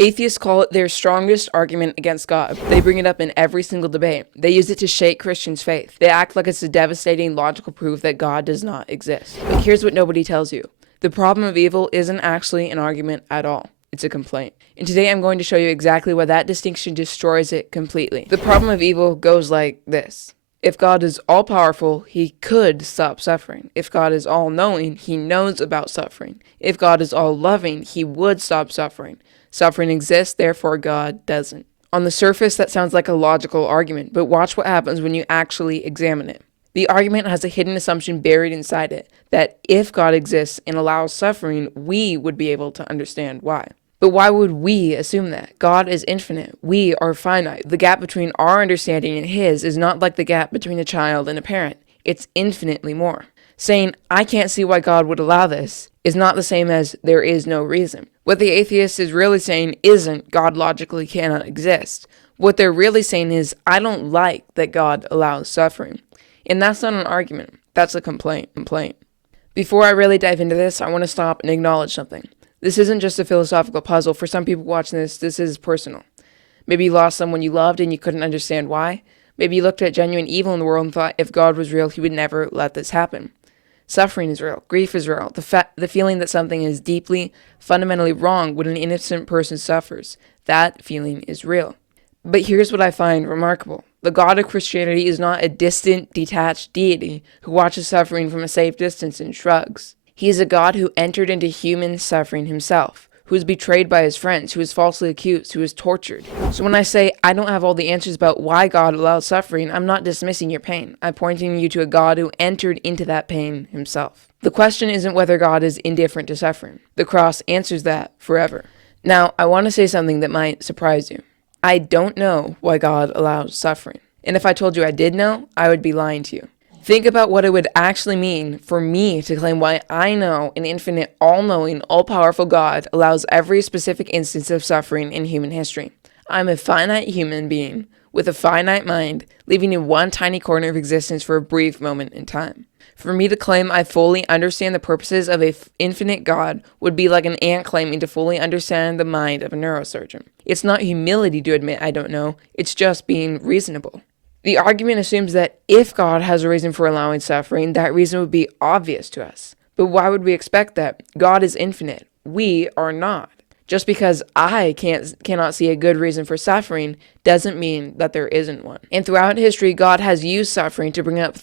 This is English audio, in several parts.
Atheists call it their strongest argument against God. They bring it up in every single debate. They use it to shake Christians' faith. They act like it's a devastating logical proof that God does not exist. But here's what nobody tells you. The problem of evil isn't actually an argument at all. It's a complaint. And today I'm going to show you exactly why that distinction destroys it completely. The problem of evil goes like this. If God is all-powerful, he could stop suffering. If God is all-knowing, he knows about suffering. If God is all-loving, he would stop suffering. Suffering exists, therefore God doesn't. On the surface, that sounds like a logical argument, but watch what happens when you actually examine it. The argument has a hidden assumption buried inside it, that if God exists and allows suffering, we would be able to understand why. But why would we assume that? God is infinite. We are finite. The gap between our understanding and his is not like the gap between a child and a parent. It's infinitely more. Saying, I can't see why God would allow this, is not the same as there is no reason. What the atheist is really saying isn't God logically cannot exist. What they're really saying is, I don't like that God allows suffering. And that's not an argument. That's a complaint. Before I really dive into this, I want to stop and acknowledge something. This isn't just a philosophical puzzle. For some people watching this is personal. Maybe you lost someone you loved and you couldn't understand why. Maybe you looked at genuine evil in the world and thought if God was real, he would never let this happen. Suffering is real. Grief is real. The feeling that something is deeply, fundamentally wrong when an innocent person suffers. That feeling is real. But here's what I find remarkable. The God of Christianity is not a distant, detached deity who watches suffering from a safe distance and shrugs. He is a God who entered into human suffering himself, who was betrayed by his friends, who was falsely accused, who was tortured. So when I say I don't have all the answers about why God allows suffering, I'm not dismissing your pain. I'm pointing you to a God who entered into that pain himself. The question isn't whether God is indifferent to suffering. The cross answers that forever. Now, I want to say something that might surprise you. I don't know why God allows suffering. And if I told you I did know, I would be lying to you. Think about what it would actually mean for me to claim why I know an infinite, all-knowing, all-powerful God allows every specific instance of suffering in human history. I'm a finite human being with a finite mind living in one tiny corner of existence for a brief moment in time. For me to claim I fully understand the purposes of an infinite God would be like an ant claiming to fully understand the mind of a neurosurgeon. It's not humility to admit I don't know, it's just being reasonable. The argument assumes that if God has a reason for allowing suffering, that reason would be obvious to us. But why would we expect that? God is infinite. We are not. Just because I cannot see a good reason for suffering doesn't mean that there isn't one. And throughout history, God has used suffering to bring about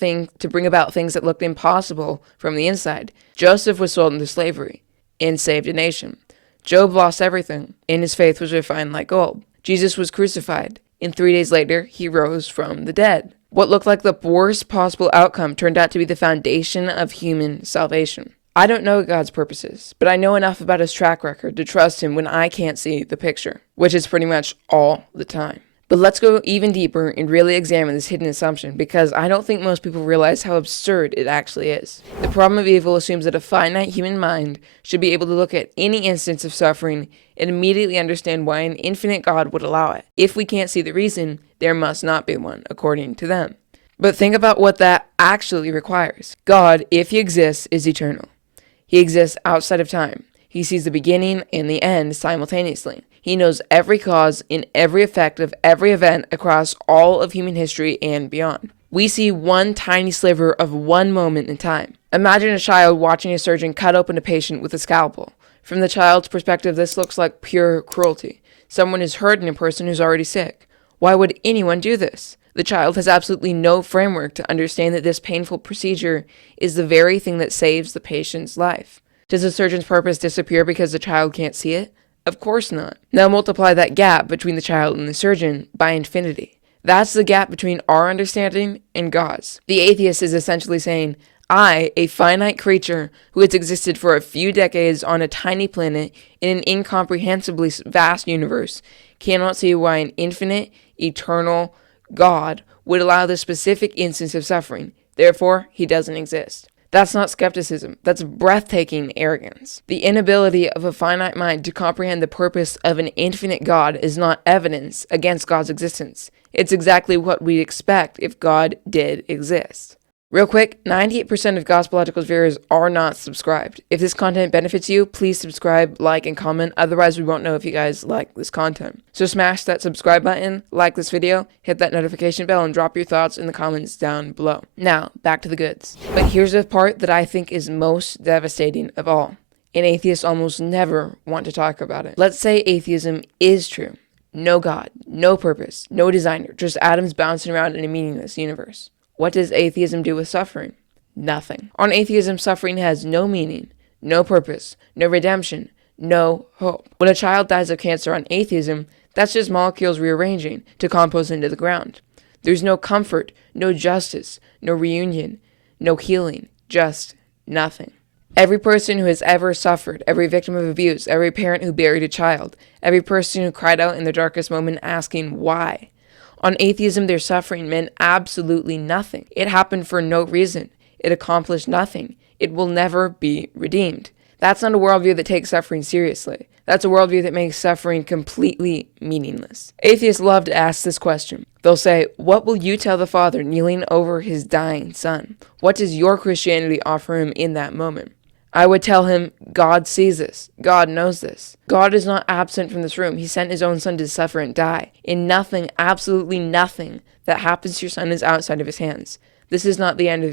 things that looked impossible from the inside. Joseph was sold into slavery and saved a nation. Job lost everything, and his faith was refined like gold. Jesus was crucified. And 3 days later, he rose from the dead. What looked like the worst possible outcome turned out to be the foundation of human salvation. I don't know God's purposes, but I know enough about his track record to trust him when I can't see the picture, which is pretty much all the time. But let's go even deeper and really examine this hidden assumption, because I don't think most people realize how absurd it actually is. The problem of evil assumes that a finite human mind should be able to look at any instance of suffering and immediately understand why an infinite God would allow it. If we can't see the reason, there must not be one, according to them. But think about what that actually requires. God, if he exists, is eternal. He exists outside of time. He sees the beginning and the end simultaneously. He knows every cause and every effect of every event across all of human history and beyond. We see one tiny sliver of one moment in time. Imagine a child watching a surgeon cut open a patient with a scalpel. From the child's perspective, this looks like pure cruelty. Someone is hurting a person who's already sick. Why would anyone do this? The child has absolutely no framework to understand that this painful procedure is the very thing that saves the patient's life. Does the surgeon's purpose disappear because the child can't see it? Of course not. Now multiply that gap between the child and the surgeon by infinity. That's the gap between our understanding and God's. The atheist is essentially saying, I, a finite creature who has existed for a few decades on a tiny planet in an incomprehensibly vast universe, cannot see why an infinite, eternal God would allow this specific instance of suffering. Therefore, he doesn't exist. That's not skepticism. That's breathtaking arrogance. The inability of a finite mind to comprehend the purpose of an infinite God is not evidence against God's existence. It's exactly what we'd expect if God did exist. Real quick, 98% of Gospological's viewers are not subscribed. If this content benefits you, please subscribe, like, and comment. Otherwise, we won't know if you guys like this content. So smash that subscribe button, like this video, hit that notification bell, and drop your thoughts in the comments down below. Now, back to the goods. But here's the part that I think is most devastating of all. And atheists almost never want to talk about it. Let's say atheism is true. No God, no purpose, no designer, just atoms bouncing around in a meaningless universe. What does atheism do with suffering? Nothing. On atheism, suffering has no meaning, no purpose, no redemption, no hope. When a child dies of cancer on atheism, that's just molecules rearranging to compost into the ground. There's no comfort, no justice, no reunion, no healing, just nothing. Every person who has ever suffered, every victim of abuse, every parent who buried a child, every person who cried out in their darkest moment asking why. On atheism, their suffering meant absolutely nothing. It happened for no reason. It accomplished nothing. It will never be redeemed. That's not a worldview that takes suffering seriously. That's a worldview that makes suffering completely meaningless. Atheists love to ask this question. They'll say, what will you tell the Father kneeling over his dying son? What does your Christianity offer him in that moment? I would tell him, God sees this. God knows this. God is not absent from this room. He sent his own son to suffer and die. And nothing, absolutely nothing, that happens to your son is outside of his hands. This is not the end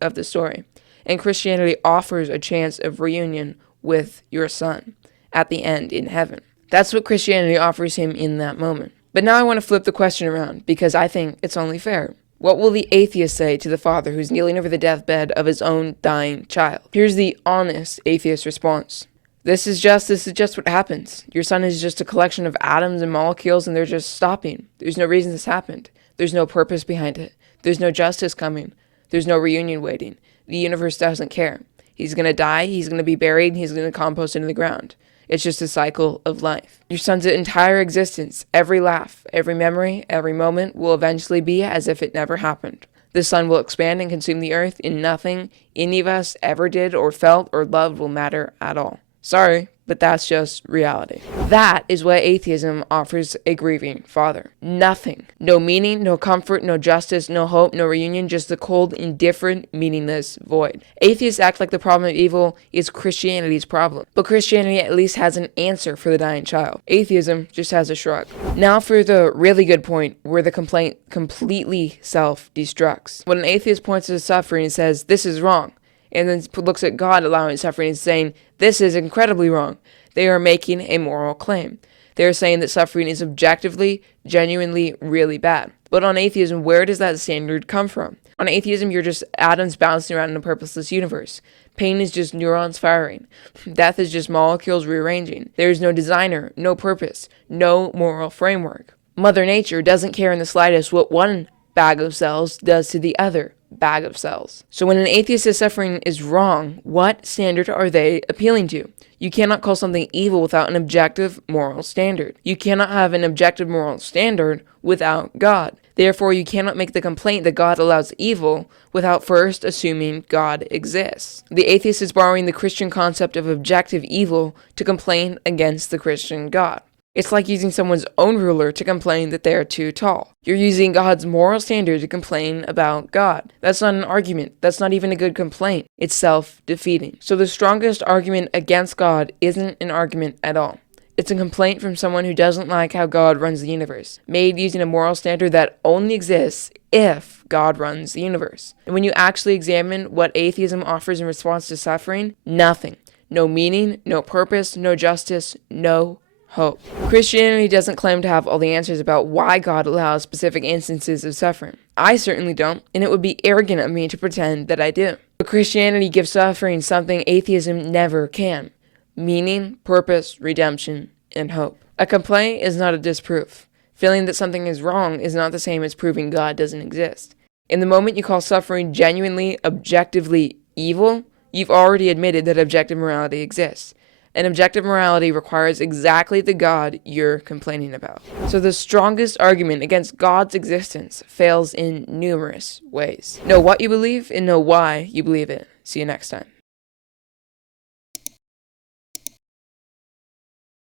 of the story. And Christianity offers a chance of reunion with your son at the end in heaven. That's what Christianity offers him in that moment. But now I want to flip the question around because I think it's only fair. What will the atheist say to the father who's kneeling over the deathbed of his own dying child? Here's the honest atheist response. This is just what happens. Your son is just a collection of atoms and molecules and they're just stopping. There's no reason this happened. There's no purpose behind it. There's no justice coming. There's no reunion waiting. The universe doesn't care. He's going to die, he's going to be buried, and he's going to compost into the ground. It's just a cycle of life. Your son's entire existence, every laugh, every memory, every moment will eventually be as if it never happened. The sun will expand and consume the earth, and nothing any of us ever did or felt or loved will matter at all. Sorry, but that's just reality. That is why atheism offers a grieving father. Nothing. No meaning, no comfort, no justice, no hope, no reunion, just the cold, indifferent, meaningless void. Atheists act like the problem of evil is Christianity's problem. But Christianity at least has an answer for the dying child. Atheism just has a shrug. Now for the really good point where the complaint completely self-destructs. When an atheist points to suffering and says, this is wrong, and then looks at God allowing suffering and saying, this is incredibly wrong, they are making a moral claim. They are saying that suffering is objectively, genuinely, really bad. But on atheism, where does that standard come from? On atheism, you're just atoms bouncing around in a purposeless universe. Pain is just neurons firing. Death is just molecules rearranging. There is no designer, no purpose, no moral framework. Mother Nature doesn't care in the slightest what one bag of cells does to the other bag of cells. So when an atheist says suffering is wrong, what standard are they appealing to? You cannot call something evil without an objective moral standard. You cannot have an objective moral standard without God. Therefore, you cannot make the complaint that God allows evil without first assuming God exists. The atheist is borrowing the Christian concept of objective evil to complain against the Christian God. It's like using someone's own ruler to complain that they are too tall. You're using God's moral standard to complain about God. That's not an argument. That's not even a good complaint. It's self-defeating. So the strongest argument against God isn't an argument at all. It's a complaint from someone who doesn't like how God runs the universe, made using a moral standard that only exists if God runs the universe. And when you actually examine what atheism offers in response to suffering, nothing. No meaning, no purpose, no justice, no hope. Christianity doesn't claim to have all the answers about why God allows specific instances of suffering. I certainly don't, and it would be arrogant of me to pretend that I do. But Christianity gives suffering something atheism never can: meaning, purpose, redemption, and hope. A complaint is not a disproof. Feeling that something is wrong is not the same as proving God doesn't exist. In the moment you call suffering genuinely, objectively evil, you've already admitted that objective morality exists. And objective morality requires exactly the God you're complaining about. So the strongest argument against God's existence fails in numerous ways. Know what you believe and know why you believe it. See you next time.